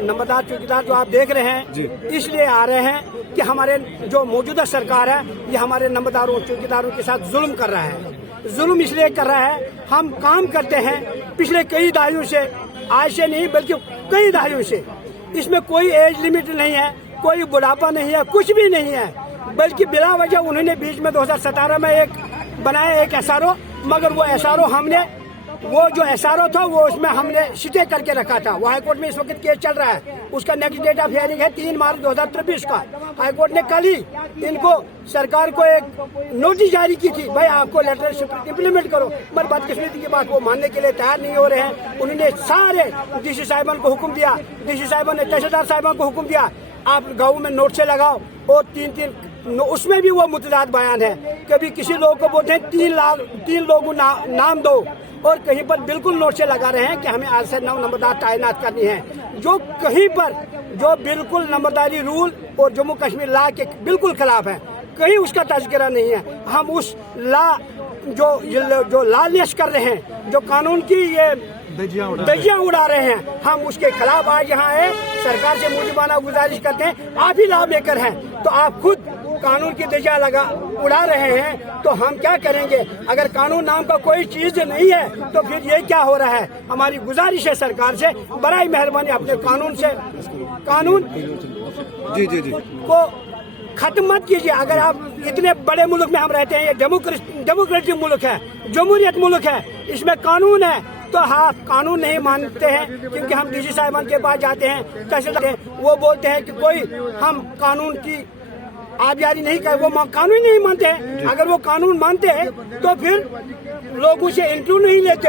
नंबरदार चौकीदार जो आप देख रहे हैं इसलिए आ रहे हैं कि हमारे जो मौजूदा सरकार है ये हमारे नंबरदारों चौकीदारों के साथ जुल्म कर रहा है। जुल्म इसलिए कर रहा है, हम काम करते हैं पिछले कई दहाइयों से, आज से नहीं बल्कि कई दहाइयों से। इसमें कोई एज लिमिट नहीं है, कोई बुढ़ापा नहीं है, कुछ भी नहीं है, बल्कि बिला वजह उन्होंने बीच में 2017 में एक बनाया एक SRO, मगर वो SRO हमने वो जो SRO था वो उसमें हमने स्टे करके रखा था। वो हाईकोर्ट में इस वक्त केस चल रहा है, उसका नेक्स्ट डेट ऑफ हियरिंग है 3 मार्च 2023 का। हाईकोर्ट ने कल ही इनको सरकार को एक नोटिस जारी की थी, भाई आपको लेटर इम्प्लीमेंट करो, पर बदकिस्मती की बात वो मानने के लिए तैयार नहीं हो रहे हैं। उन्होंने सारे DC साहिबान को हुक्म दिया, DC साहिबान ने तहसीलदार साहिबान को हुक्म दिया आप गाँव में नोट से लगाओ, और 3 उसमें भी वो मुतजाद बयान है। कभी किसी लोग को बोलते हैं 3 लोगों नाम दो, और कहीं पर बिल्कुल नोट से लगा रहे हैं कि हमें आज से 9 नंबरदार तैनात करनी है, जो कहीं पर जो बिल्कुल नंबरदारी रूल और जम्मू कश्मीर लॉ के बिल्कुल खिलाफ है। कहीं उसका तज़किरा नहीं है। हम उस लॉ जो लॉलेस कर रहे हैं, जो कानून की ये दजियां उड़ा रहे हैं, हम उसके खिलाफ आज यहाँ आए। सरकार से मुजीबाना गुजारिश करते हैं, आप ही लॉ मेकर हैं तो आप खुद कानून की दजिया उड़ा रहे हैं, तो हम क्या करेंगे? अगर कानून नाम का कोई चीज नहीं है तो फिर ये क्या हो रहा है? हमारी गुजारिश है सरकार से, बराए मेहरबानी अपने कानून जी को खत्म मत कीजिए। अगर आप इतने बड़े मुल्क में हम रहते हैं, ये डेमोक्रेटिक मुल्क है, जमहूरियत मुल्क है, इसमें कानून है, तो हाँ कानून नहीं मानते हैं क्योंकि हम DC साहिबान के पास जाते हैं, तहसीलदार वो बोलते हैं कि कोई हम कानून की आबयारी नहीं कर, वो कानून नहीं मानते हैं। अगर वो कानून मानते हैं तो फिर लोगों से इंटरव्यू नहीं लेते,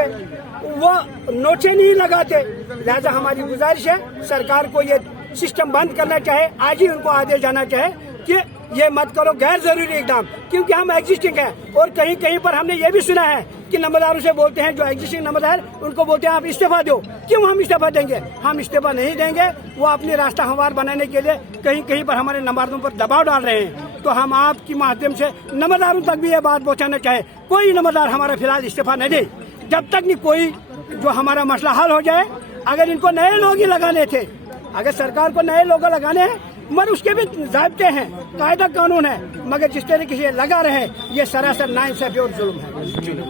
वो नोटिस नहीं लगाते। लिहाजा हमारी गुजारिश है सरकार को ये सिस्टम बंद करना चाहे, आज ही उनको आदेश जाना चाहे कि ये मत करो गैर जरूरी इकदाम, क्योंकि हम एग्जिस्टिंग है। और कहीं कहीं पर हमने ये भी सुना है कि नंबरदारों से बोलते हैं, जो एग्जिस्टिंग नंबरदार उनको बोलते हैं आप इस्तीफा दो। क्यों हम इस्तीफा देंगे? हम इस्तीफा नहीं देंगे। वो अपनी रास्ता हमवार बनाने के लिए कहीं कहीं पर हमारे नंबरदारों पर दबाव डाल रहे हैं। तो हम आपकी माध्यम से नंबरदारों तक भी ये बात पहुँचाना चाहे, कोई नंबरदार हमारा फिलहाल इस्तीफा न दे जब तक नहीं कोई जो हमारा मसला हल हो जाए। अगर इनको नए लोग ही लगाने थे, अगर सरकार को नए लोग लगाने हैं, मगर उसके भी ज़ाब्ते हैं, कायदा कानून है, मगर जिस तरीके से लगा रहे ये सरासर नाइंसाफी और जुल्म है।